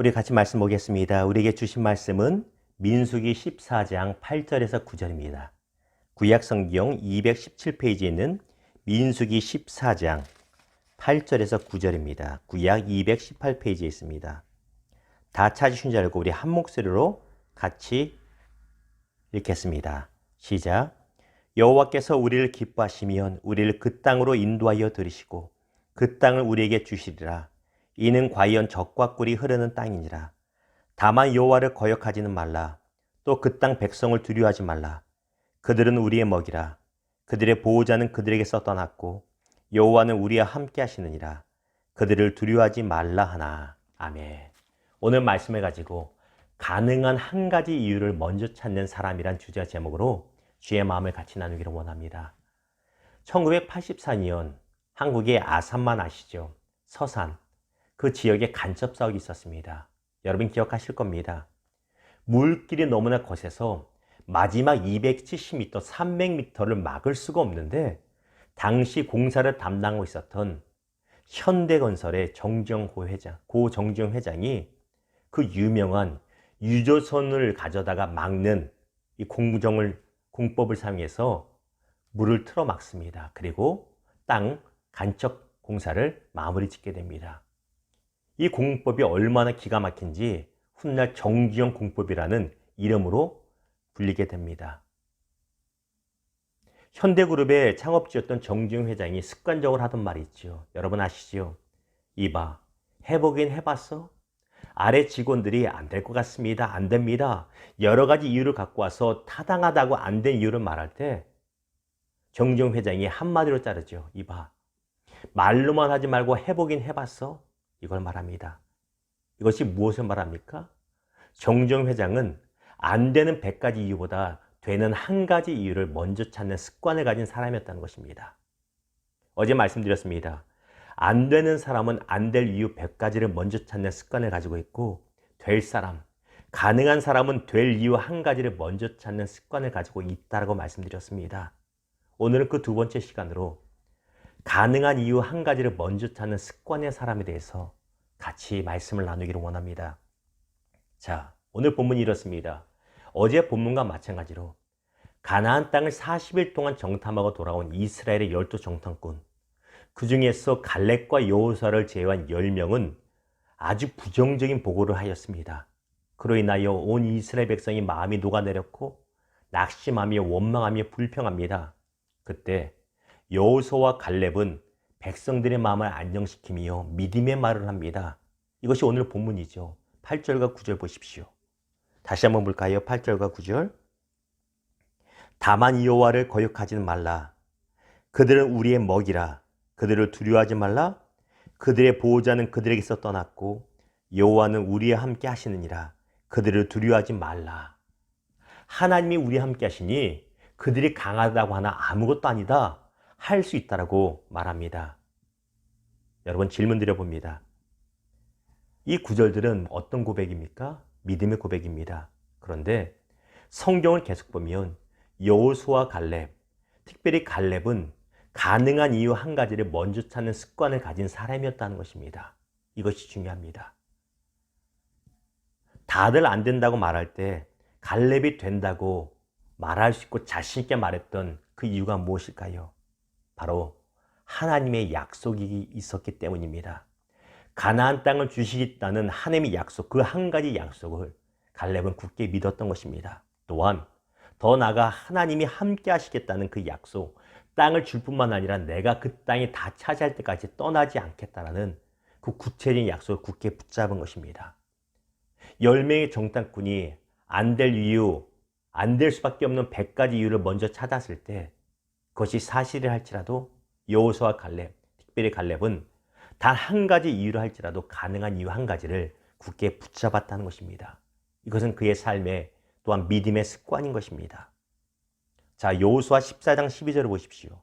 우리 같이 말씀 보겠습니다. 우리에게 주신 말씀은 민수기 14장 8절에서 9절입니다. 구약성경 217페이지에 있는 민수기 14장 8절에서 9절입니다. 구약 218페이지에 있습니다. 다 찾으신 줄 알고 우리 한 목소리로 같이 읽겠습니다. 시작. 여호와께서 우리를 기뻐하시면 우리를 그 땅으로 인도하여 들이시고 그 땅을 우리에게 주시리라. 이는 과연 젖과 꿀이 흐르는 땅이니라. 다만 여호와를 거역하지는 말라. 또 그 땅 백성을 두려워하지 말라. 그들은 우리의 먹이라. 그들의 보호자는 그들에게서 떠났고 여호와는 우리와 함께 하시느니라. 그들을 두려워하지 말라 하나. 아멘. 오늘 말씀을 가지고 가능한 한 가지 이유를 먼저 찾는 사람이란 주제 제목으로 주의 마음을 같이 나누기를 원합니다. 1984년 한국의 아산만 아시죠? 서산. 그 지역에 간첩 사업이 있었습니다. 여러분 기억하실 겁니다. 물길이 너무나 거세서 마지막 270m, 300m를 막을 수가 없는데 당시 공사를 담당하고 있었던 현대건설의 고 정지용 회장이 그 유명한 유조선을 가져다가 막는 이 공법을 사용해서 물을 틀어 막습니다. 그리고 땅 간척 공사를 마무리 짓게 됩니다. 이 공법이 얼마나 기가 막힌지 훗날 정지용 공법이라는 이름으로 불리게 됩니다. 현대그룹의 창업주였던 정지용 회장이 습관적으로 하던 말이 있죠. 여러분 아시죠? 이봐, 해보긴 해봤어? 아래 직원들이 안 될 것 같습니다. 안 됩니다. 여러 가지 이유를 갖고 와서 타당하다고 안 된 이유를 말할 때 정지용 회장이 한마디로 자르죠. 이봐, 말로만 하지 말고 해보긴 해봤어? 이걸 말합니다. 이것이 무엇을 말합니까? 정지용 회장은 안 되는 100가지 이유보다 되는 한 가지 이유를 먼저 찾는 습관을 가진 사람이었다는 것입니다. 어제 말씀드렸습니다. 안 되는 사람은 안 될 이유 100가지를 먼저 찾는 습관을 가지고 있고 될 사람, 가능한 사람은 될 이유 한 가지를 먼저 찾는 습관을 가지고 있다고 말씀드렸습니다. 오늘은 그 두 번째 시간으로 가능한 이유 한 가지를 먼저 찾는 습관의 사람에 대해서 같이 말씀을 나누기를 원합니다. 자, 오늘 본문이 이렇습니다. 어제 본문과 마찬가지로 가나안 땅을 40일 동안 정탐하고 돌아온 이스라엘의 12 정탐꾼, 그 중에서 갈렙과 여호수아를 제외한 10명은 아주 부정적인 보고를 하였습니다. 그로 인하여 온 이스라엘 백성이 마음이 녹아내렸고 낙심하며 원망하며 불평합니다. 그때 여호수아와 갈렙은 백성들의 마음을 안정시키며 믿음의 말을 합니다. 이것이 오늘 본문이죠. 8절과 9절 보십시오. 다시 한번 볼까요? 8절과 9절. 다만 여호와를 거역하지는 말라. 그들은 우리의 먹이라. 그들을 두려워하지 말라. 그들의 보호자는 그들에게서 떠났고 여호와는 우리와 함께 하시느니라. 그들을 두려워하지 말라. 하나님이 우리와 함께 하시니 그들이 강하다고 하나 아무것도 아니다. 할 수 있다라고 말합니다. 여러분 질문 드려봅니다. 이 구절들은 어떤 고백입니까? 믿음의 고백입니다. 그런데 성경을 계속 보면 여호수아와 갈렙, 특별히 갈렙은 가능한 이유 한 가지를 먼저 찾는 습관을 가진 사람이었다는 것입니다. 이것이 중요합니다. 다들 안 된다고 말할 때 갈렙이 된다고 말할 수 있고 자신 있게 말했던 그 이유가 무엇일까요? 바로 하나님의 약속이 있었기 때문입니다. 가나안 땅을 주시겠다는 하나님의 약속, 그 한 가지 약속을 갈렙은 굳게 믿었던 것입니다. 또한 더 나아가 하나님이 함께 하시겠다는 그 약속, 땅을 줄 뿐만 아니라 내가 그 땅이 다 차지할 때까지 떠나지 않겠다라는 그 구체적인 약속을 굳게 붙잡은 것입니다. 10명의 정탐꾼이 안 될 이유, 안 될 수밖에 없는 100가지 이유를 먼저 찾았을 때 그것이 사실을 할지라도 여호수아와 갈렙, 특별히 갈렙은 단 한 가지 이유를 할지라도 가능한 이유 한 가지를 굳게 붙잡았다는 것입니다. 이것은 그의 삶의 또한 믿음의 습관인 것입니다. 자, 여호수아 14장 12절을 보십시오.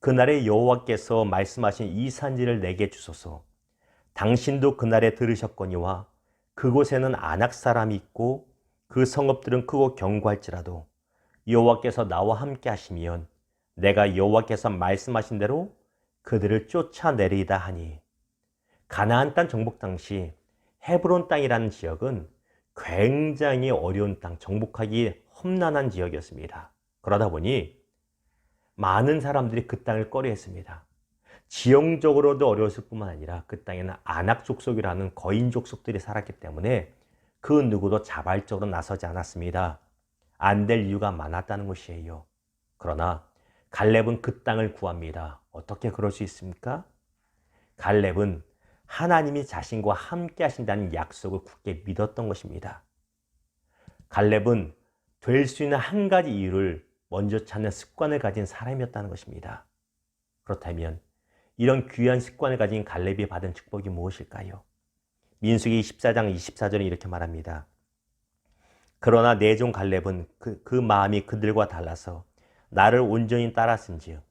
그날에 여호와께서 말씀하신 이 산지를 내게 주소서. 당신도 그날에 들으셨거니와 그곳에는 아낙 사람이 있고 그 성읍들은 크고 견고할지라도 여호와께서 나와 함께 하시면 내가 여호와께서 말씀하신 대로 그들을 쫓아내리이다 하니. 가나안 땅 정복 당시 헤브론 땅이라는 지역은 굉장히 어려운 땅, 정복하기 험난한 지역이었습니다. 그러다 보니 많은 사람들이 그 땅을 꺼려했습니다. 지형적으로도 어려웠을 뿐만 아니라 그 땅에는 아낙 족속이라는 거인 족속들이 살았기 때문에 그 누구도 자발적으로 나서지 않았습니다. 안 될 이유가 많았다는 것이에요. 그러나 갈렙은 그 땅을 구합니다. 어떻게 그럴 수 있습니까? 갈렙은 하나님이 자신과 함께 하신다는 약속을 굳게 믿었던 것입니다. 갈렙은 될 수 있는 한 가지 이유를 먼저 찾는 습관을 가진 사람이었다는 것입니다. 그렇다면 이런 귀한 습관을 가진 갈렙이 받은 축복이 무엇일까요? 민수기 24장 24절에 이렇게 말합니다. 그러나 내 종 갈렙은 그 마음이 그들과 달라서 나를 온전히 따랐은즉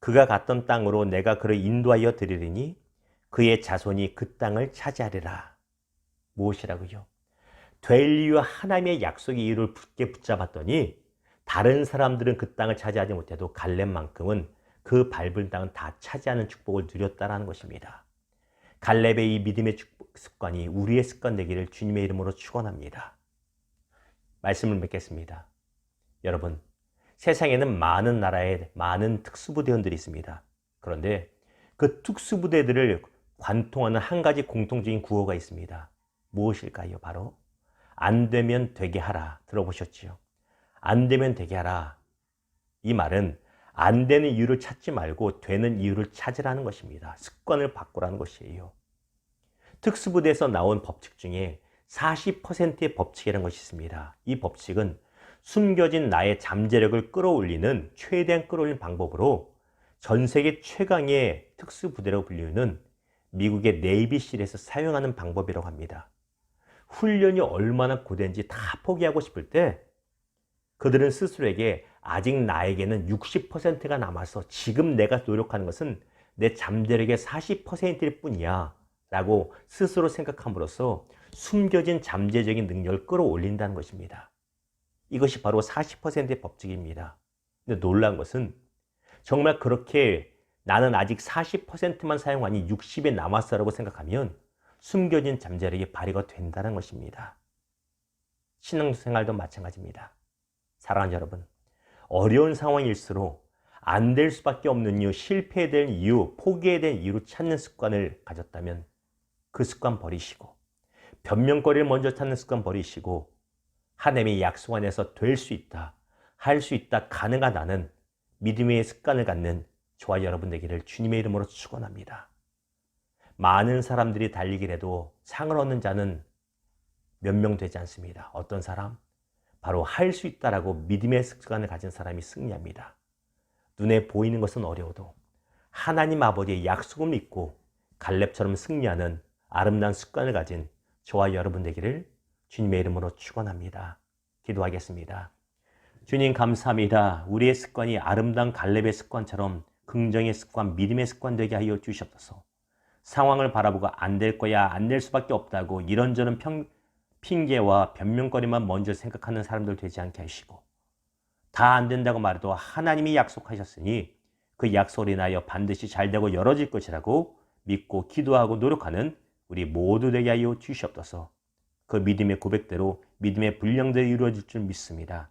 그가 갔던 땅으로 내가 그를 인도하여 드리리니 그의 자손이 그 땅을 차지하리라. 무엇이라고요? 될 이유 하나님의 약속의 이유를 굳게 붙잡았더니 다른 사람들은 그 땅을 차지하지 못해도 갈렙만큼은 그 밟은 땅은 다 차지하는 축복을 누렸다는 것입니다. 갈렙의 이 믿음의 습관이 우리의 습관 되기를 주님의 이름으로 축원합니다. 말씀을 맺겠습니다. 여러분, 세상에는 많은 나라에 많은 특수부대원들이 있습니다. 그런데 그 특수부대들을 관통하는 한 가지 공통적인 구호가 있습니다. 무엇일까요? 바로 안 되면 되게 하라. 들어보셨지요? 안 되면 되게 하라. 이 말은 안 되는 이유를 찾지 말고 되는 이유를 찾으라는 것입니다. 습관을 바꾸라는 것이에요. 특수부대에서 나온 법칙 중에 40%의 법칙이라는 것이 있습니다. 이 법칙은 숨겨진 나의 잠재력을 끌어올리는 최대한 끌어올리는 방법으로 전 세계 최강의 특수부대라고 불리는 미국의 네이비실에서 사용하는 방법이라고 합니다. 훈련이 얼마나 고된지 다 포기하고 싶을 때 그들은 스스로에게 아직 나에게는 60%가 남아서 지금 내가 노력하는 것은 내 잠재력의 40%일 뿐이야 라고 스스로 생각함으로써 숨겨진 잠재적인 능력을 끌어올린다는 것입니다. 이것이 바로 40%의 법칙입니다. 근데 놀라운 것은 정말 그렇게 나는 아직 40%만 사용하니 60에 남았어라고 생각하면 숨겨진 잠재력이 발휘가 된다는 것입니다. 신앙생활도 마찬가지입니다. 사랑하는 여러분, 어려운 상황일수록 안 될 수밖에 없는 이유, 실패해야 될 이유, 포기해야 될 이유를 찾는 습관을 가졌다면 그 습관 버리시고 변명거리를 먼저 찾는 습관 버리시고 하나님의 약속 안에서 될 수 있다, 할 수 있다, 가능하다는 믿음의 습관을 갖는 저와 여러분 되기를 주님의 이름으로 축원합니다. 많은 사람들이 달리기를 해도 상을 얻는 자는 몇 명 되지 않습니다. 어떤 사람? 바로 할 수 있다라고 믿음의 습관을 가진 사람이 승리합니다. 눈에 보이는 것은 어려워도 하나님 아버지의 약속을 믿고 갈렙처럼 승리하는 아름다운 습관을 가진 저와 여러분 되기를 주님의 이름으로 축원합니다. 기도하겠습니다. 주님 감사합니다. 우리의 습관이 아름다운 갈렙의 습관처럼 긍정의 습관, 믿음의 습관 되게 하여 주시옵소서. 상황을 바라보고 안 될 거야, 안 될 수밖에 없다고 이런저런 핑계와 변명거리만 먼저 생각하는 사람들 되지 않게 하시고 다 안 된다고 말해도 하나님이 약속하셨으니 그 약속을 인하여 반드시 잘되고 열어질 것이라고 믿고 기도하고 노력하는 우리 모두 되게 하여 주시옵소서. 그 믿음의 고백대로 믿음의 분량대로 이루어질 줄 믿습니다.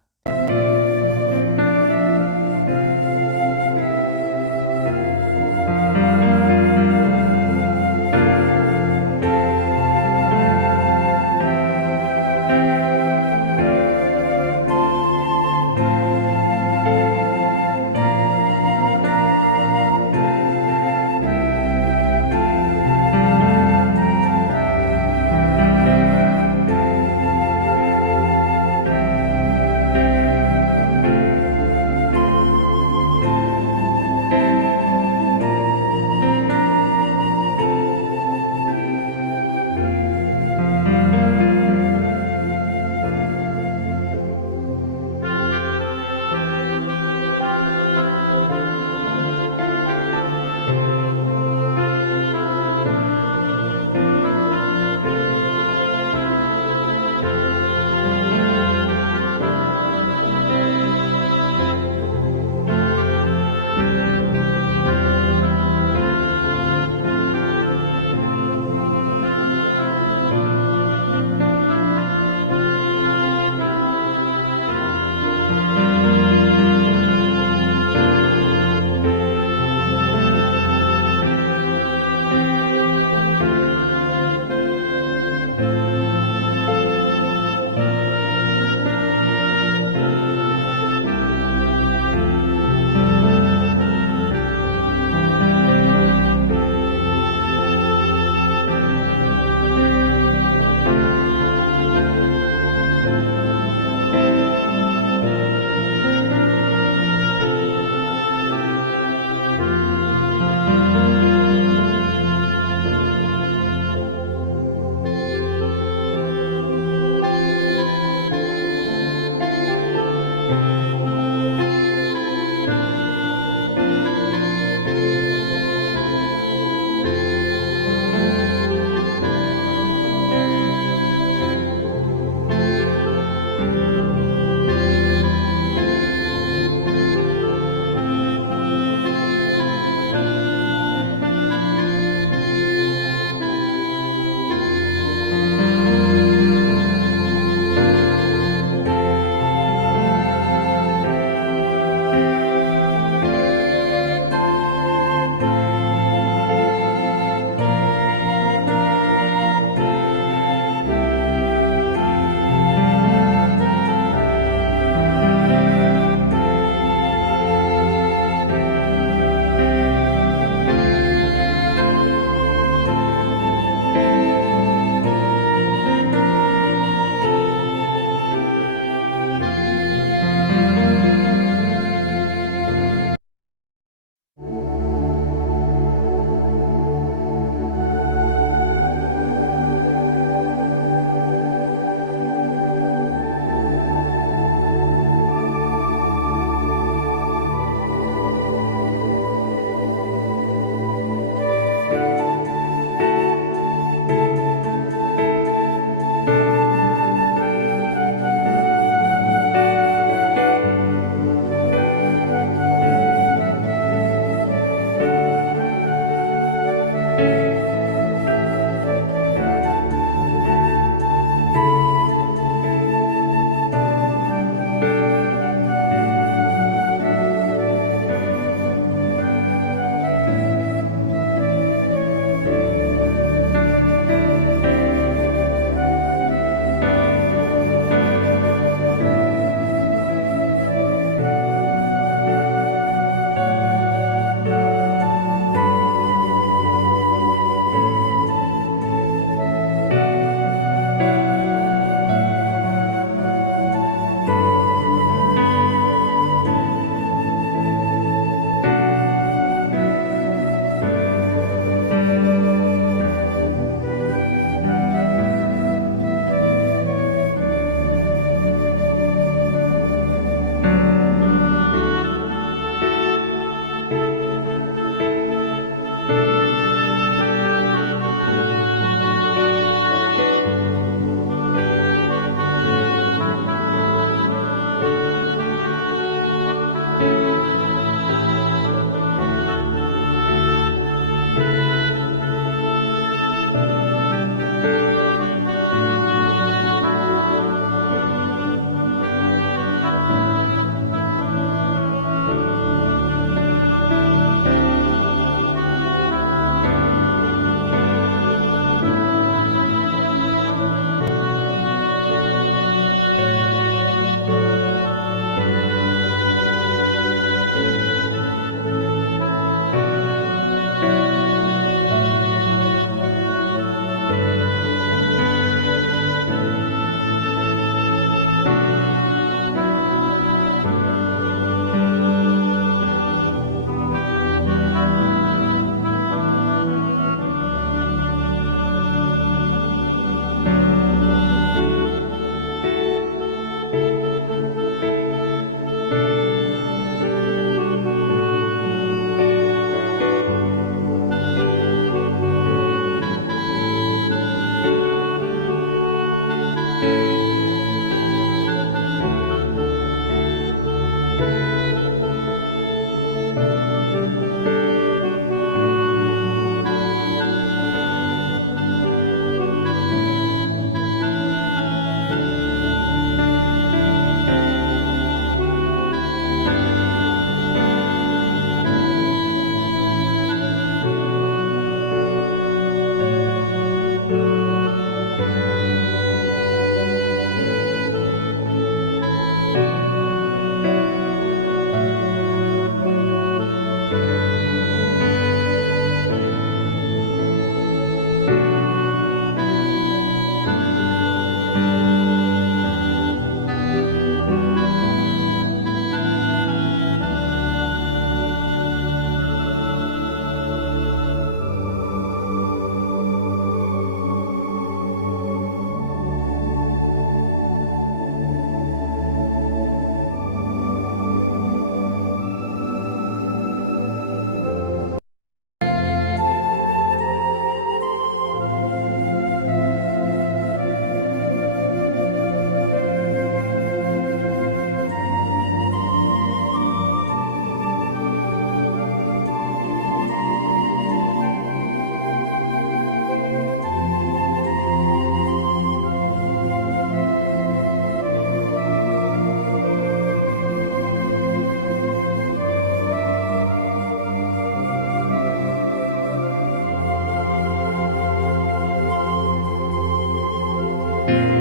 안녕.